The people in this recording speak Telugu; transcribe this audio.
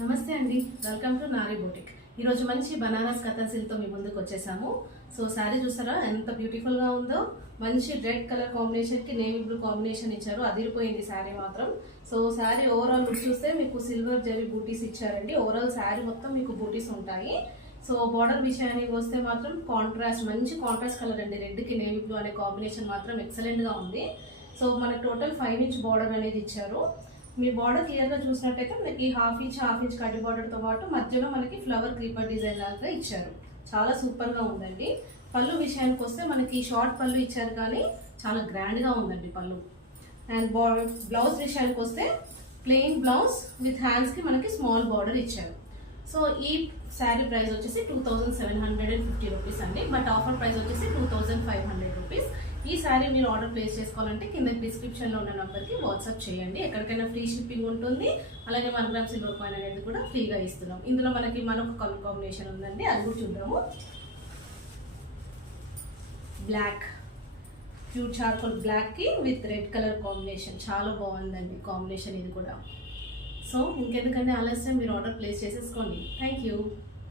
నమస్తే అండి, వెల్కమ్ టు నారీ బోటిక్. ఈరోజు మంచి బనారస్ కథన్ సిల్క్తో మీ ముందుకు వచ్చేసాము. సో శారీ చూసారా ఎంత బ్యూటిఫుల్గా ఉందో. మంచి రెడ్ కలర్ కాంబినేషన్కి నేవీ బ్లూ కాంబినేషన్ ఇచ్చారు, అదిరిపోయింది శారీ మాత్రం. సో శారీ ఓవరాల్ లుక్ చూస్తే మీకు సిల్వర్ జరీ బూటీస్ ఇచ్చారండి. ఓవరాల్ శారీ మొత్తం మీకు బూటీస్ ఉంటాయి. సో బార్డర్ విషయానికి వస్తే మాత్రం కాంట్రాస్ట్, మంచి కాంట్రాస్ట్ కలర్ అండి. రెడ్కి నేవీ బ్లూ అనే కాంబినేషన్ మాత్రం ఎక్సలెంట్గా ఉంది. సో మనకు టోటల్ 5 ఇంచ్ బార్డర్ అనేది ఇచ్చారు. మీ బార్డర్ క్లియర్గా చూసినట్టయితే మనకి హాఫ్ ఇంచ్ కడ్డీ బార్డర్తో పాటు మధ్యలో మనకి ఫ్లవర్ క్రీపర్ డిజైన్ లాగా ఇచ్చారు. చాలా సూపర్గా ఉందండి. పళ్ళు విషయానికి వస్తే మనకి షార్ట్ పళ్ళు ఇచ్చారు, కానీ చాలా గ్రాండ్గా ఉందండి పళ్ళు. అండ్ బ్లౌజ్ విషయానికి వస్తే ప్లెయిన్ బ్లౌజ్ విత్ హ్యాండ్స్కి మనకి స్మాల్ బార్డర్ ఇచ్చారు. సో ఈ శారీ ప్రైస్ వచ్చేసి 2750 రూపీస్ అండి. బట్ ఆఫర్ ప్రైస్ వచ్చేసి 2500 రూపీస్. ఈ శారీ మీరు ఆర్డర్ ప్లేస్ చేసుకోవాలంటే కింద డిస్క్రిప్షన్లో ఉన్న నెంబర్కి వాట్సాప్ చేయండి. ఎక్కడికైనా ఫ్రీ షిప్పింగ్ ఉంటుంది. అలాగే 1 గ్రామ్ సిల్వర్ కాయిన్ అనేది కూడా ఫ్రీగా ఇస్తున్నాం. ఇందులో మనకి మరొక కలర్ కాంబినేషన్ ఉందండి, అది కూడా చూద్దాము. బ్లాక్, ప్యూర్ చార్కోల్ బ్లాక్కి విత్ రెడ్ కలర్ కాంబినేషన్ చాలా బాగుందండి కాంబినేషన్ ఇది కూడా. సో ఇంకెందుకంటే ఆలస్యం, మీరు ఆర్డర్ ప్లేస్ చేసేసుకోండి. Thank you.